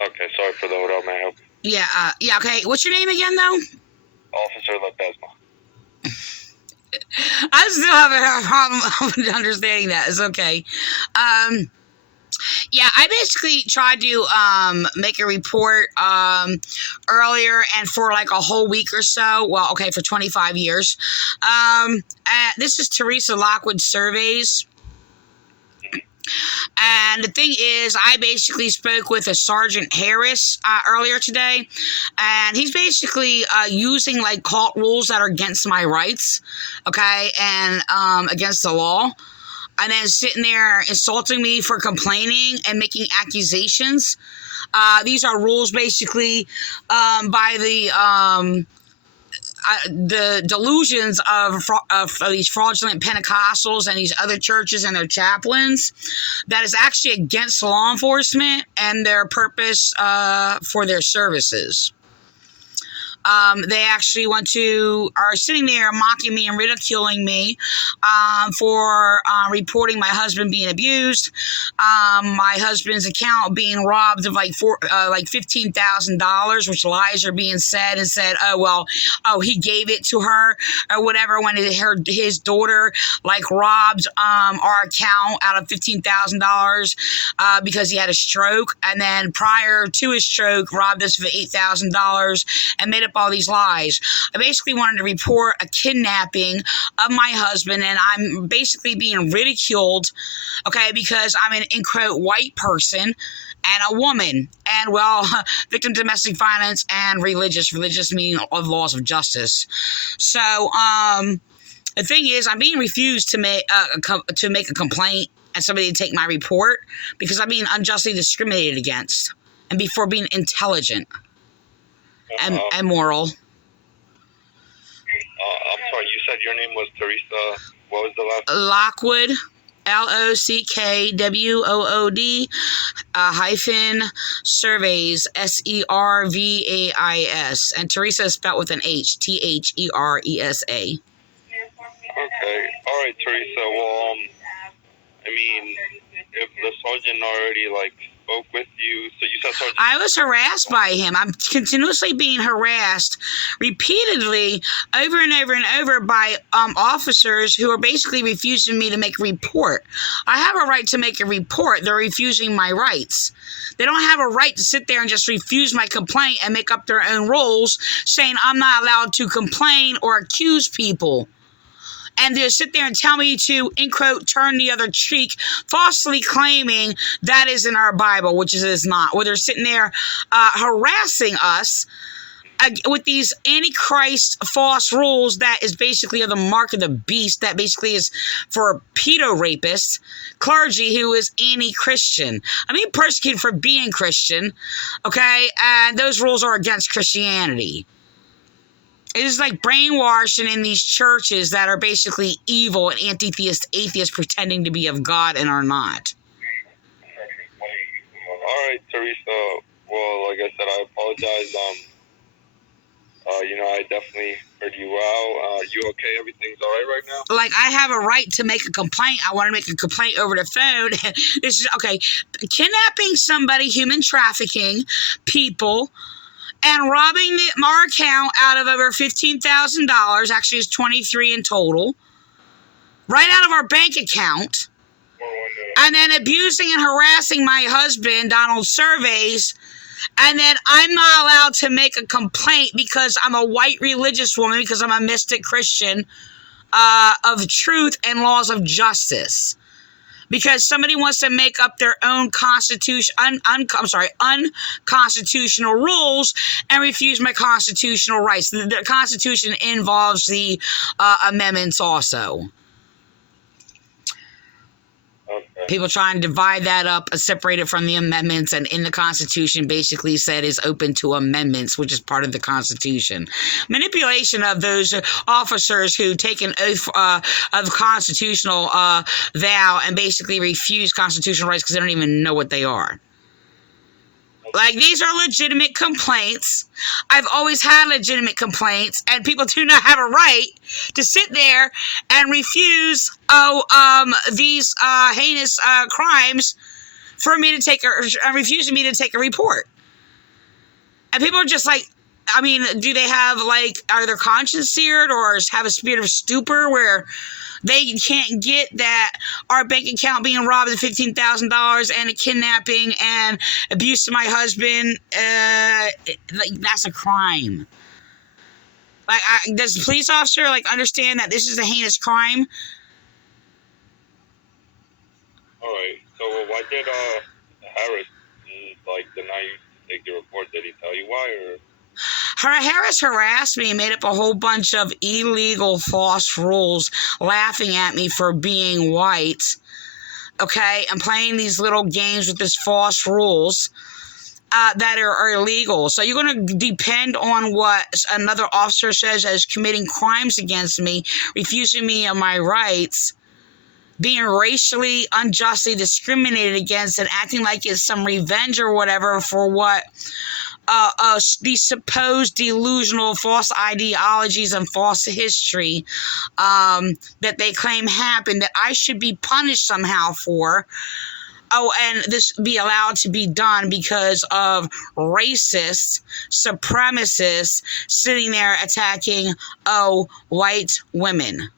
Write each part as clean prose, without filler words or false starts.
Okay, sorry for the hold up, man. Yeah, okay. What's your name again, though? Officer Ledesma. I still having a problem understanding that. It's okay. Yeah, I basically tried to make a report earlier and for like a whole week or so. Well, okay, for 25 years. This is Teresa Lockwood Surveys. And the thing is, I basically spoke with a Sergeant Harris earlier today, and he's basically using like cult rules that are against my rights, okay, and against the law. And then sitting there insulting me for complaining and making accusations. These are rules basically by the delusions of these fraudulent Pentecostals and these other churches and their chaplains that is actually against law enforcement and their purpose for their services. They actually are sitting there mocking me and ridiculing me for reporting my husband being abused, my husband's account being robbed of like $15,000, which lies are being said and said, he gave it to her or whatever when his daughter like robbed our account out of $15,000 because he had a stroke, and then prior to his stroke robbed us for $8,000 and made up all these lies. I basically wanted to report a kidnapping of my husband, and I'm basically being ridiculed, okay, because I'm an, in quote, white person and a woman, and victim of domestic violence and religious meaning of laws of justice. So, the thing is, I'm being refused to make a complaint and somebody to take my report because I'm being unjustly discriminated against, and before being intelligent and moral. I'm sorry, you said your name was Teresa. What was the last? Lockwood, LOCKWOOD hyphen surveys SERVAIS, and Teresa is spelled with an H, THERESA. Okay, all right, Teresa. Well, I mean, if the sergeant already spoke with you, so you said sergeant. I was harassed by him. I'm continuously being harassed repeatedly over and over and over by officers who are basically refusing me to make a report. I have a right to make a report. They're refusing my rights. They don't have a right to sit there and just refuse my complaint and make up their own rules saying I'm not allowed to complain or accuse people. And they'll sit there and tell me to, in quote, turn the other cheek, falsely claiming that is in our Bible, which it is not. Where they're sitting there harassing us with these antichrist false rules that is basically of the mark of the beast, that basically is for pedo-rapists, clergy who is anti-Christian. I'm being persecuted for being Christian, okay? And those rules are against Christianity. It is like brainwashing in these churches that are basically evil and atheists pretending to be of God and are not. All right, Teresa. Well, like I said, I apologize. I definitely heard you out. You okay? Everything's all right now? Like, I have a right to make a complaint. I want to make a complaint over the phone. This is, okay, kidnapping somebody, human trafficking people, and robbing our account out of over $15,000, actually it's $23,000 in total, right out of our bank account, and then abusing and harassing my husband, Donald Surveys, and then I'm not allowed to make a complaint because I'm a white religious woman, because I'm a mystic Christian of truth and laws of justice. Because somebody wants to make up their own unconstitutional rules and refuse my constitutional rights. The Constitution involves the amendments also. Okay. People trying to divide that up, separate it from the amendments, and in the Constitution basically said is open to amendments, which is part of the Constitution. Manipulation of those officers who take an oath of constitutional vow and basically refuse constitutional rights because they don't even know what they are. Like, these are legitimate complaints. I've always had legitimate complaints, and people do not have a right to sit there and refuse these heinous crimes for me to refusing me to take a report. And people are just like, I mean, do they have like, are their conscience seared or have a spirit of stupor where they can't get that our bank account being robbed of $15,000 and a kidnapping and abuse of my husband, like that's a crime. Like, does the police officer like understand that this is a heinous crime? All right. So why did Harris like deny you to take the report? Did he tell you why, or? Harris harassed me and made up a whole bunch of illegal false rules, laughing at me for being white. Okay, I'm playing these little games with these false rules that are illegal. So you're going to depend on what another officer says as committing crimes against me, refusing me of my rights, being racially unjustly discriminated against, and acting like it's some revenge or whatever for what these supposed delusional false ideologies and false history that they claim happened, that I should be punished somehow for. Oh, and this be allowed to be done because of racists, supremacists sitting there attacking, white women.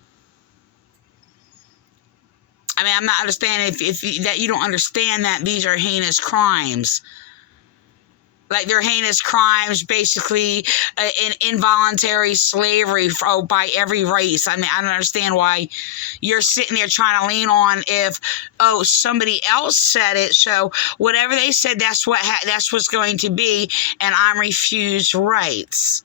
I mean, I'm not understanding if that you don't understand that these are heinous crimes. Like, they're heinous crimes, basically, in involuntary slavery by every race. I mean, I don't understand why you're sitting there trying to lean on if, somebody else said it, so whatever they said, that's what's going to be, and I'm refused rights.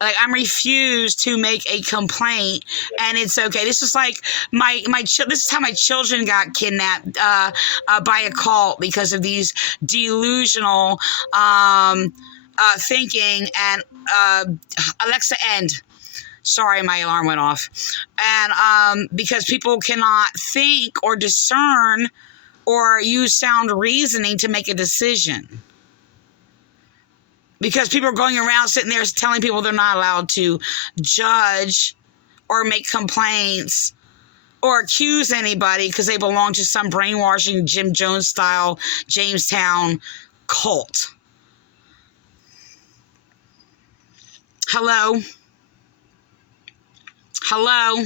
Like, I'm refused to make a complaint, and it's okay. This is like this is how my children got kidnapped by a cult because of these delusional thinking. And Alexa, end. Sorry, my alarm went off. And because people cannot think or discern or use sound reasoning to make a decision. Because people are going around sitting there telling people they're not allowed to judge or make complaints or accuse anybody because they belong to some brainwashing Jim Jones style Jamestown cult. Hello? Hello?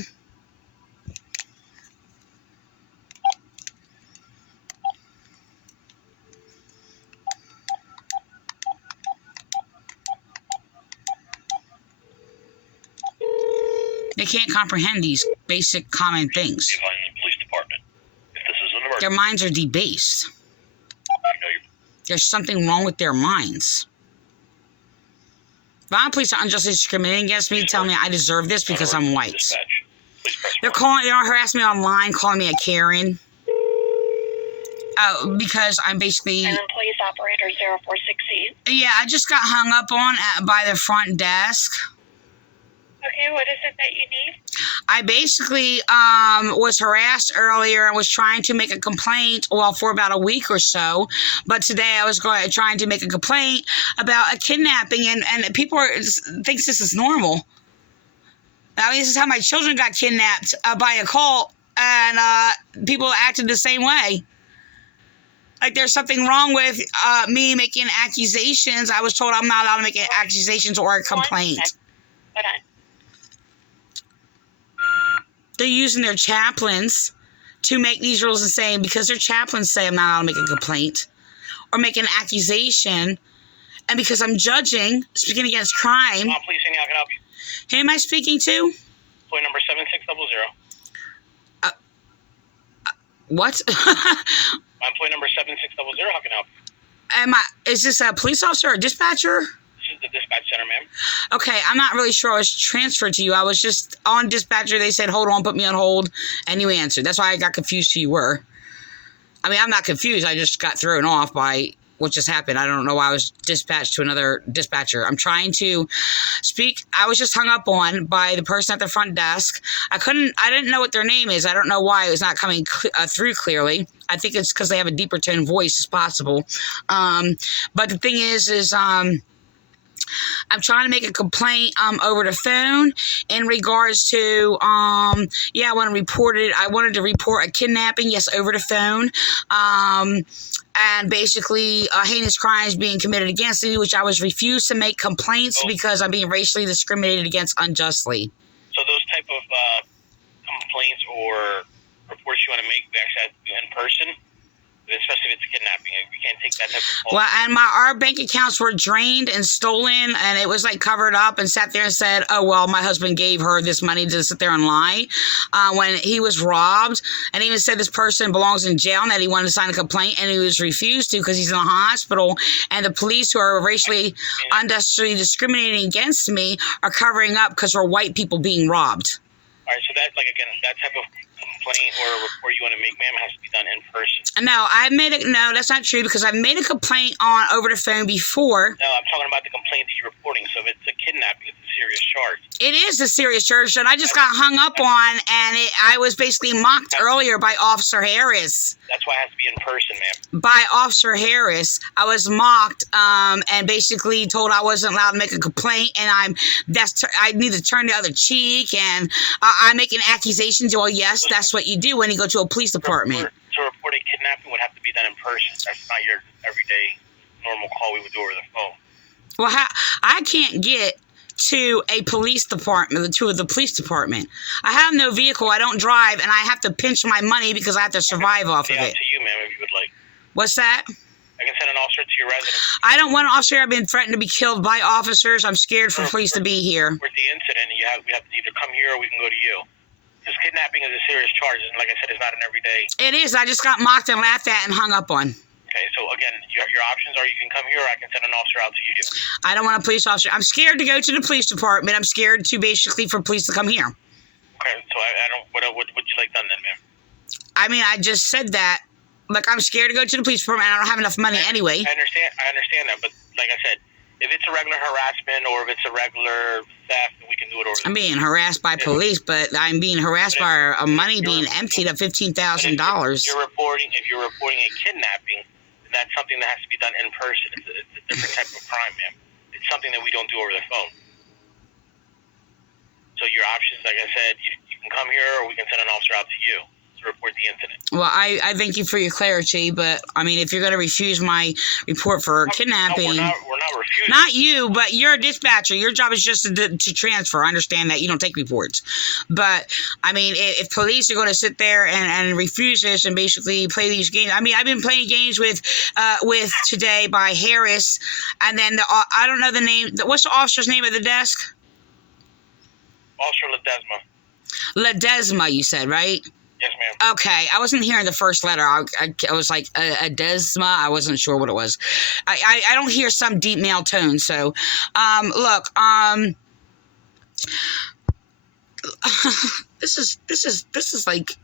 They can't comprehend these basic common things. Vineland Police Department. If this is an emergency, Their minds are debased. There's something wrong with their minds. Vineland Police are unjustly discriminating against me, telling me I deserve this because I'm white. dispatch. Please press They're one. harassing me online, calling me a Karen. Because I'm basically... Vineland Police Operator 0468. Yeah, I just got hung up on by the front desk. Okay, what is it that you need? I basically was harassed earlier and was trying to make a complaint, for about a week or so. But today I was trying to make a complaint about a kidnapping, and people thinks this is normal. I mean, this is how my children got kidnapped by a cult, and people acted the same way. Like, there's something wrong with me making accusations. I was told I'm not allowed to make accusations or a complaint. Hold on. They're using their chaplains to make these rules and saying, because their chaplains say I'm not allowed to make a complaint or make an accusation, and because I'm judging, speaking against crime. Policing, how can I help you? Who am I speaking to? Employee number 7600. What? Employee number 7600, how can I help you? Is this a police officer or a dispatcher? This is the dispatch center, ma'am. Okay, I'm not really sure I was transferred to you. I was just on dispatcher. They said, hold on, put me on hold, and you answered. That's why I got confused who you were. I mean, I'm not confused. I just got thrown off by what just happened. I don't know why I was dispatched to another dispatcher. I'm trying to speak. I was just hung up on by the person at the front desk. I didn't know what their name is. I don't know why it was not coming through clearly. I think it's because they have a deeper tone voice as possible. But the thing is I'm trying to make a complaint over the phone in regards to I wanted to report a kidnapping, yes, over the phone. And basically heinous crimes being committed against me, which I was refused to make complaints because I'm being racially discriminated against unjustly. So those type of complaints or reports you want to make, we actually have to do in person, especially if it's a kidnapping. We can't take that type of call. Well, and our bank accounts were drained and stolen, and it was like covered up, and sat there and said, oh, well, my husband gave her this money to sit there and lie when he was robbed, and even said this person belongs in jail and that he wanted to sign a complaint, and he was refused to because he's in a hospital, and the police who are racially unjustly discriminating against me are covering up because we're white people being robbed. All right, so that, like, again, that type of complaint or a report you want to make, ma'am, has to be done in person. No, that's not true because I've made a complaint over the phone before. No, I'm talking about the complaint that you're reporting. So if it's a kidnapping, it's a serious charge. It is a serious charge that I just got hung up on, and I was basically mocked earlier by Officer Harris. That's why it has to be in person, ma'am. By Officer Harris, I was mocked and basically told I wasn't allowed to make a complaint, and I need to turn the other cheek, and I'm making accusations. Well, yes, that's what you do when you go to a police department. To report a kidnapping would have to be done in person. That's not your everyday normal call we would do over the phone. Well, I can't get to a police department, to the police department. I have no vehicle. I don't drive, and I have to pinch my money because I have to survive off of it. Up to you, ma'am, if you would like. What's that? I can send an officer to your residence. I don't want an officer. I've been threatened to be killed by officers. I'm scared for police to be here. With the incident, we have to either come here or we can go to you. Because kidnapping is a serious charge, and like I said, it's not an everyday. It is. I just got mocked and laughed at and hung up on. Okay, so again, your options are you can come here or I can send an officer out to you. I don't want a police officer. I'm scared to go to the police department. I'm scared for police to come here. Okay, so I don't. What would you like done then, ma'am? I mean, I just said that. Like, I'm scared to go to the police department. I don't have enough money anyway. I understand that, but like I said, if it's a regular harassment or if it's a regular theft, we can do it over. I'm being harassed by police, but I'm being harassed by money being emptied of $15,000. If you're reporting a kidnapping, then that's something that has to be done in person. It's a different type of crime, ma'am. It's something that we don't do over the phone. So your options, like I said, you can come here or we can send an officer out to you to report the incident. Well, I thank you for your clarity, but I mean, if you're going to refuse my report for kidnapping, no, we're not refusing. Not you, but you're a dispatcher. Your job is just to transfer. I understand that you don't take reports, but I mean, if police are going to sit there and refuse this and basically play these games, I mean, I've been playing games with today by Harris, and then I don't know the name. What's the officer's name at the desk? Officer Ledesma. Ledesma, you said, right? Yes, ma'am. Okay, I wasn't hearing the first letter. I was like, Adesma. I wasn't sure what it was. I don't hear some deep male tone. So, look, this is like,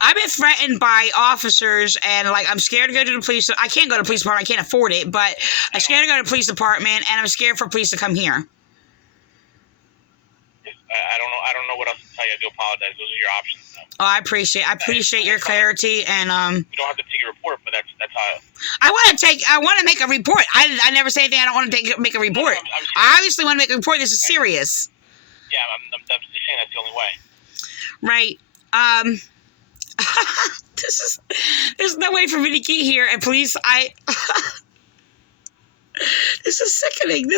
I've been threatened by officers, and like, I'm scared to go to the police. I can't go to the police department. I can't afford it, but I'm scared to go to the police department, and I'm scared for police to come here. I don't know what else to tell you. I do apologize. Those are your options, though. Oh, I appreciate your clarity, and you don't have to take a report, but that's how. I want to make a report. I never say anything. I don't want to make a report. No, I obviously want to make a report. This is serious. Yeah, I'm just saying that's the only way. Right. There's no way for me to get here, and police. This is sickening.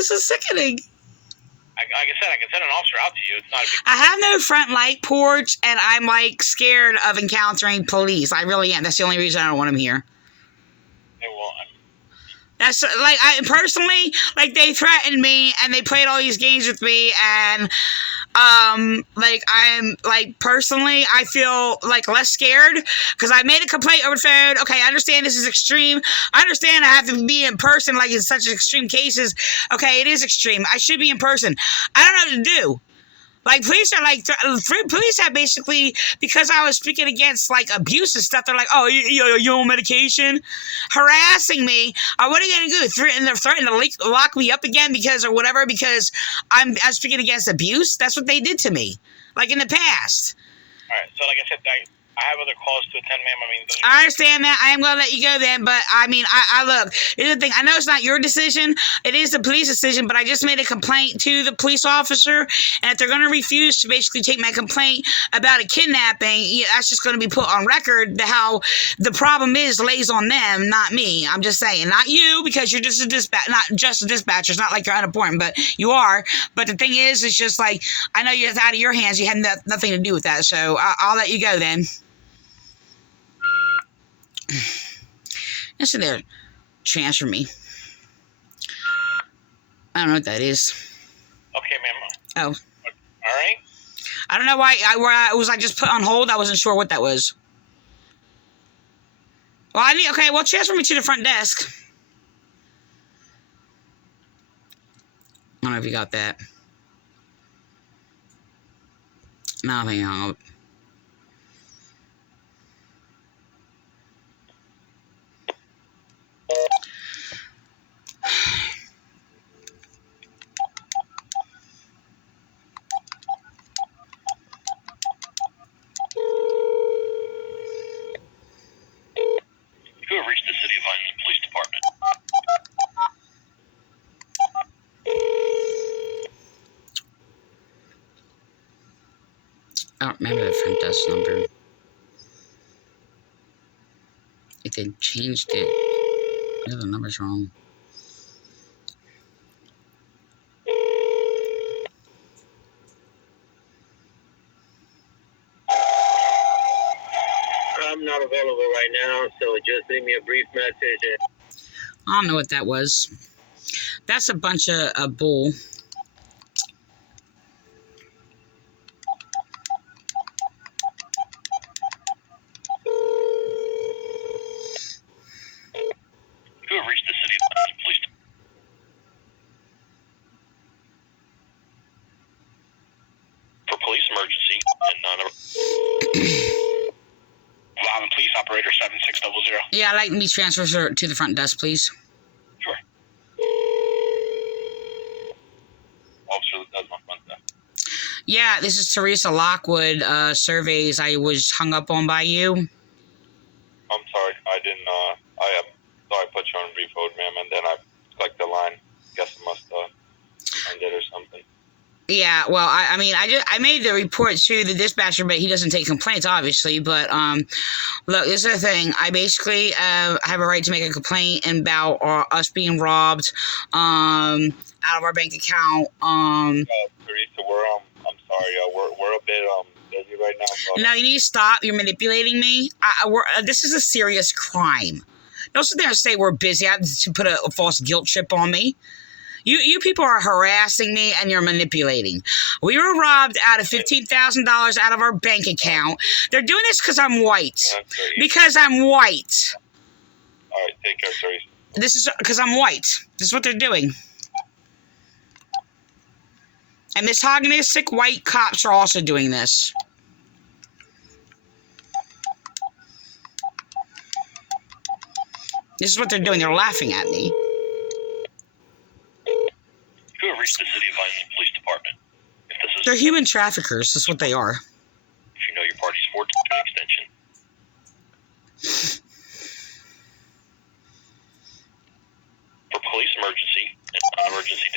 Like I said, I can send an officer out to you. It's not a big. I have no front light porch, and I'm like scared of encountering police. I really am. That's the only reason I don't want them here. They won't. That's like, I personally, like, they threatened me and they played all these games with me, and like, I'm like, personally, I feel like less scared because I made a complaint over the phone. Okay, I understand this is extreme. I understand I have to be in person, like in such extreme cases. Okay, it is extreme. I should be in person. I don't know what to do. Like, police are like, police have basically, because I was speaking against like abuse and stuff, they're like, oh, you on medication? Harassing me. What are you going to do? They're threatening to lock me up again because I'm speaking against abuse? That's what they did to me, like in the past. All right, so like I said, I have other calls to attend, ma'am. I mean, those I understand that. I am going to let you go then. But, I mean, I look, here's the thing. I know it's not your decision. It is the police decision. But I just made a complaint to the police officer. And if they're going to refuse to basically take my complaint about a kidnapping, that's just going to be put on record how the problem lays on them, not me. I'm just saying. Not you, because you're just a not just a dispatcher. It's not like you're unimportant, but you are. But the thing is, it's just like, I know it's out of your hands. You had nothing to do with that. So I'll let you go then. Listen there, transfer me. I don't know what that is. Okay, ma'am. Oh. All right. I don't know why I was just put on hold. I wasn't sure what that was. Well, transfer me to the front desk. I don't know if you got that. No, hang on. You have reached the City of Vineland Police Department. I don't remember the front desk number. If they changed it, the number's wrong. I'm not available right now, so just leave me a brief message. I don't know what that was. That's a bunch of bull. You have reached the City of Vineland Police Department. For police emergency and Vineland Police Operator 7600. Yeah, I'd like me transfer to the front desk, please. Sure. Officer, that's my front desk. Yeah, this is Teresa Lockwood, surveys I was hung up on by you. I'm sorry, I didn't, I thought I put you on brief hold, ma'am, and then I clicked the line. Guess I must, ended or something. Yeah, well, I made the report to the dispatcher, but he doesn't take complaints, obviously. But look, this is the thing. I basically have a right to make a complaint about us being robbed out of our bank account. Teresa, I'm sorry, we're a bit busy right now. But No, you need to stop. You're manipulating me. This is a serious crime. Don't sit there and say we're busy. I have to put a false guilt trip on me. You people are harassing me and you're manipulating. We were robbed out of $15,000 out of our bank account. They're doing this because I'm white. Because I'm white. all right, take care, Teresa. This is because I'm white. This is what they're doing. And misogynistic white cops are also doing this. This is what they're doing. They're laughing at me. You have reached the City of Vineland Police Department. If this is They're human traffickers. That's what they are. if you know your party's 4-digit extension. For police emergency and non-emergency.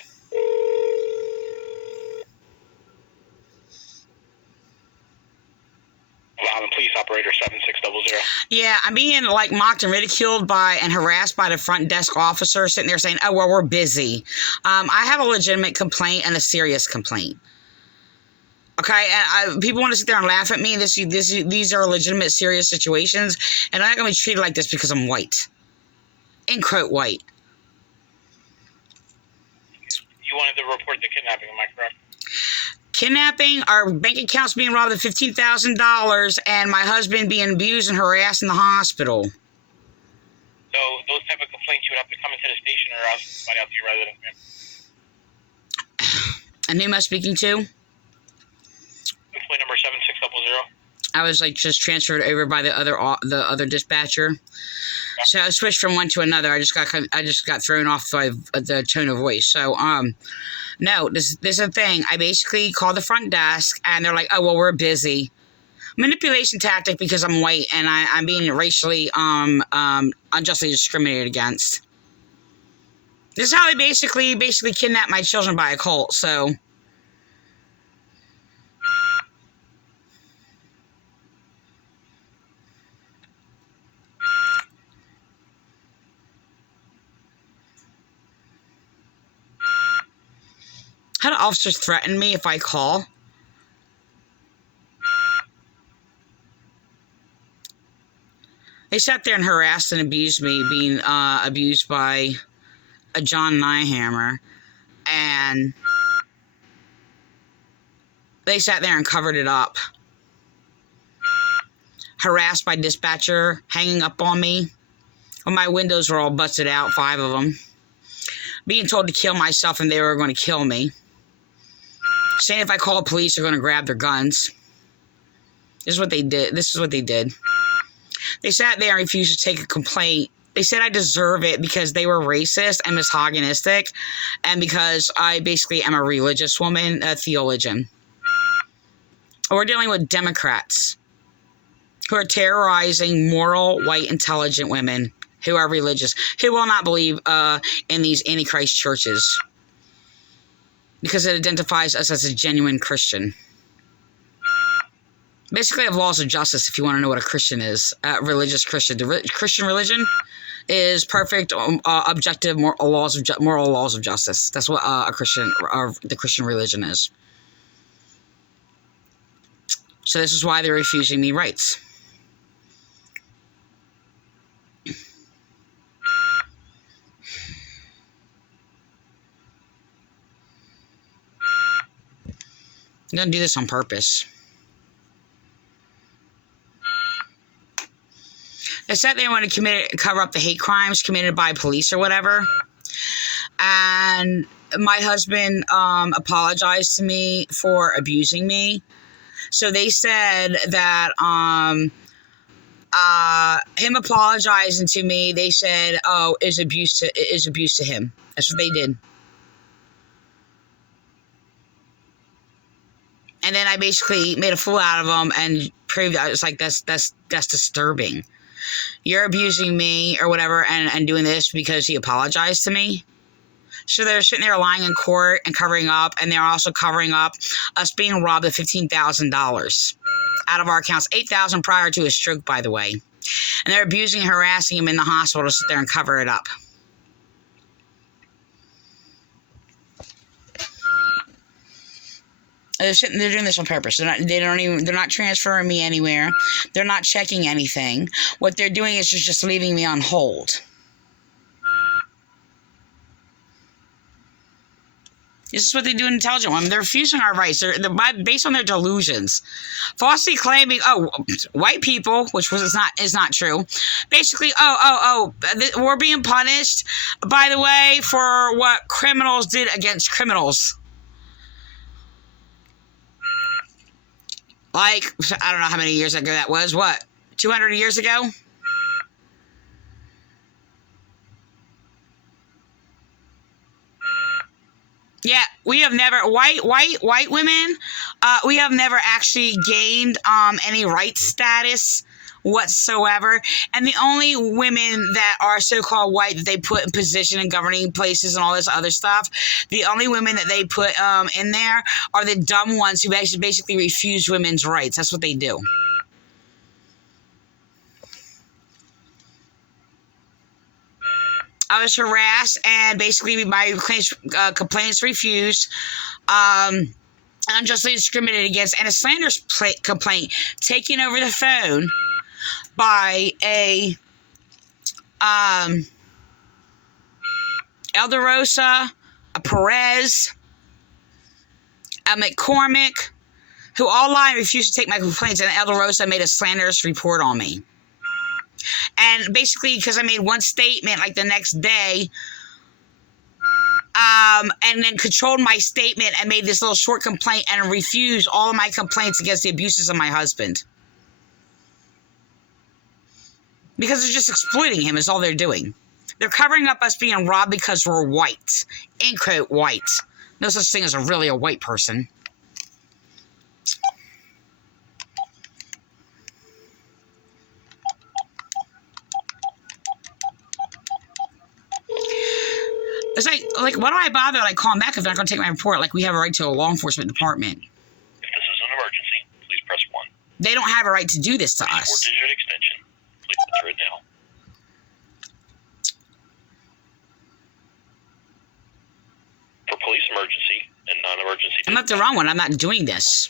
Vineland Police Operator 7600. Yeah, I'm being mocked and ridiculed by and harassed by the front desk officer sitting there saying, "Oh, well, we're busy." I have a legitimate complaint and a serious complaint. Okay, and people want to sit there and laugh at me. These are legitimate, serious situations, and I'm not going to be treated like this because I'm white. In quote, white. You wanted to report the kidnapping, am I correct? Kidnapping, our bank account's being robbed of $15,000, and my husband being abused and harassed in the hospital. So those type of complaints, you would have to come into the station or ask somebody else to your residence, ma'am. And who am I speaking to? Employee number 7600. I was just transferred over by the other dispatcher. So I switched from one to another. I just got thrown off by the tone of voice. So no, this is the thing. I basically called the front desk and they're like, "Oh, well, we're busy." Manipulation tactic because I'm white and I'm being racially unjustly discriminated against. This is how they basically kidnapped my children by a cult, so. How do officers threaten me if I call? They sat there and harassed and abused me, being abused by a John Nyhammer, and they sat there and covered it up. Harassed by dispatcher, hanging up on me. When my windows were all busted out, 5 of them. Being told to kill myself and they were going to kill me. Saying if I call the police, they're going to grab their guns. This is what they did. They sat there and refused to take a complaint. They said I deserve it because they were racist and misogynistic, and because I basically am a religious woman, a theologian. We're dealing with Democrats who are terrorizing moral, white, intelligent women who are religious, who will not believe in these Antichrist churches because it identifies us as a genuine Christian. Basically, I have laws of justice if you want to know what a Christian is. Religious Christian. The Christian religion is perfect, objective moral laws of justice. That's what the Christian religion is. So this is why they're refusing me rights. I'm going to do this on purpose. They said they want to cover up the hate crimes committed by police or whatever. And my husband apologized to me for abusing me. So they said that him apologizing to me, they said, oh, is abuse to him. That's what they did. And then I basically made a fool out of him and proved that it's like that's disturbing. You're abusing me or whatever and doing this because he apologized to me. So they're sitting there lying in court and covering up, and they're also covering up us being robbed of $15,000 out of our accounts, $8,000 prior to his stroke, by the way. And they're abusing and harassing him in the hospital to sit there and cover it up. They're doing this on purpose. They're not transferring me anywhere. They're not checking anything. What they're doing is just leaving me on hold. This is what they do in intelligent women. They're refusing our rights. They're based on their delusions. Falsely claiming, white people, which is not true. Basically, we're being punished, by the way, for what criminals did against criminals. Like, I don't know how many years ago that was. What, 200 years ago? Yeah, we have never, white women, we have never actually gained any rights status whatsoever. And the only women that are so-called white that they put in position in governing places and all this other stuff, the only women that they put in there are the dumb ones who actually basically refuse women's rights. That's what they do. I was harassed, and basically my complaints refused, unjustly discriminated against, and a slander complaint taken over the phone by a Elder Rosa, a Perez, a McCormick, who all lied and refused to take my complaints, and Elder Rosa made a slanderous report on me. And basically, because I made one statement like the next day, and then controlled my statement and made this little short complaint and refused all of my complaints against the abuses of my husband. Because they're just exploiting him is all they're doing. They're covering up us being robbed because we're white. In quote, white. No such thing as really a white person. It's like, why do I bother, like, calling back if they're not going to take my report? Like, we have a right to a law enforcement department. If this is an emergency, please press 1. They don't have a right to do this to us. 4-digit extension. Please enter it now. For police emergency and non-emergency... I'm not the wrong one. I'm not doing this.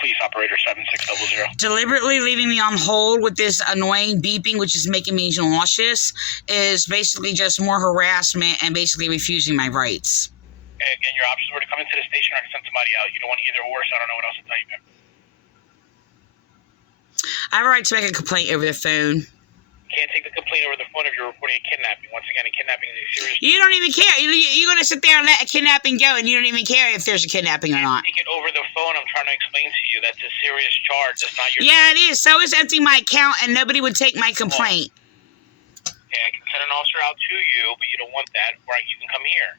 Police operator 7600. Deliberately leaving me on hold with this annoying beeping, which is making me nauseous, is basically just more harassment and basically refusing my rights. Okay, again, your options were to come into the station or to send somebody out. You don't want either or, so I don't know what else to tell you, man. I have a right to make a complaint over the phone. Can't take the complaint over the phone if you're reporting a kidnapping. Once again, a kidnapping is a serious... You don't even care. You're going to sit there and let a kidnapping go, and you don't even care if there's a kidnapping or not. Take it over the phone. I'm trying to explain to you. That's a serious charge. That's not your... Yeah, it is. So is emptying my account, and nobody would take my complaint. Okay, I can send an officer out to you, but you don't want that. Or you can come here.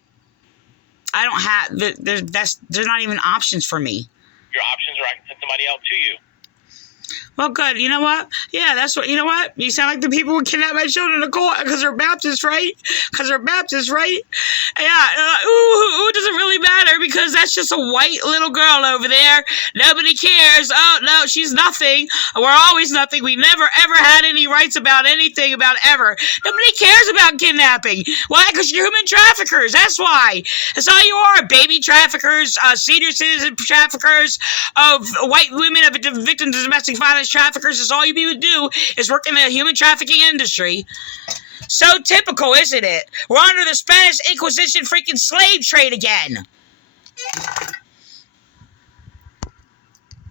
I don't have... There's not even options for me. Your options are I can send somebody out to you. Well, good. You know what? Yeah, that's what... You know what? You sound like the people who kidnap my children in court because they're Baptist, right? Because they're Baptist, right? Yeah. It doesn't really matter because that's just a white little girl over there. Nobody cares. Oh, no, she's nothing. We're always nothing. We never, ever had any rights about anything about ever. Nobody cares about kidnapping. Why? Because you're human traffickers. That's why. That's all you are. Baby traffickers, senior citizen traffickers, of white women, of victims of domestic violence traffickers. Is all you would do is work in the human trafficking industry. So typical, isn't it? We're under the Spanish Inquisition freaking slave trade again.